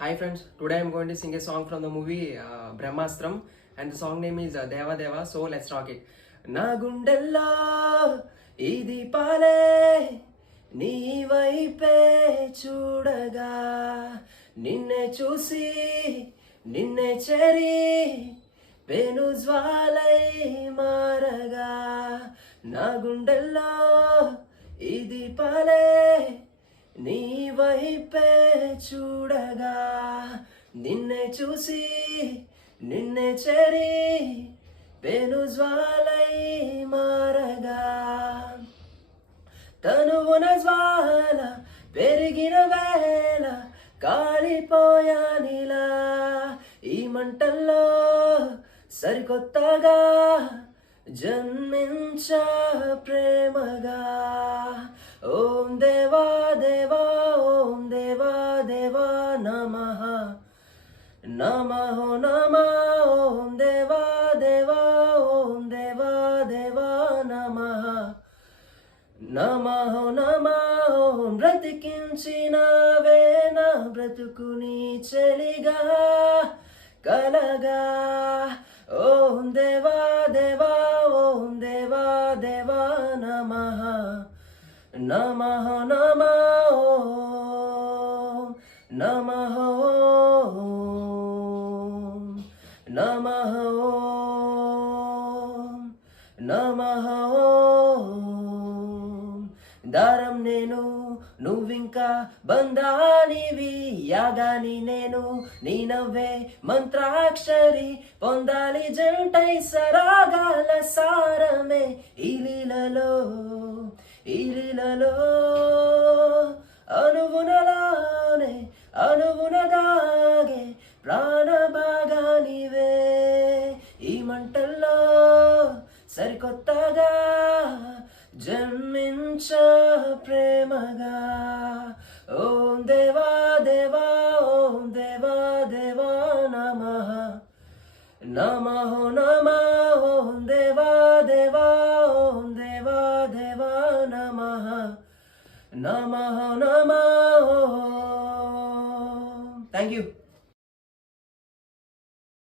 Hi friends, today I'm going to sing a song from the movie Brahmastram, and the song name is Deva Deva. So let's rock it. నా గుండెల్లో ఇది పాలే నీ వైపే చూడగా నిన్నే చూసి నిన్నే చెరి పెను జ్వాలై మారగా నా గుండెల్లో ఇది పాలే నీ వైపే చూడగా నిన్నే చూసి నిన్నే చెరి పెను జ్వాలై మారగా తనువున జ్వాల పెరిగిన వేళ కాలిపోయానిలా ఈ మంటల్లో సరికొత్తగా జన్మించ ప్రేమగా ఓం దేవా దేవా ఓం దేవా దేవా నమః నమః నమః ఓం దేవా దేవా ఓం దేవా దేవా నమః నమః నమః ఓం బ్రతికించినవే నా బ్రతుకుని చెలిగా కలగా ఓం దేవా దేవా ఓం దేవా దేవా నమః నమః నమః ఓం నమః ఓం నమః ఓం నమః ఓం దారం నేను నువ్వింకా బంధానివి యాగాని నేను నీ నవ్వే మంత్రాక్షరి పొందాలి జంటై సరాగాల సారమే ఈ లీలలో అనువునలానే అనువున దాగే ప్రాణభాగానివే ఈ మంటల్లో సరికొత్తగా జన్మించ ప్రేమగా ఓం దేవా దేవా ఓం దేవా దేవా నమః నమః నమః ఓం దేవా దేవా ఓం దేవా దేవా నమః నమః నమః థ్యాంక్ యూ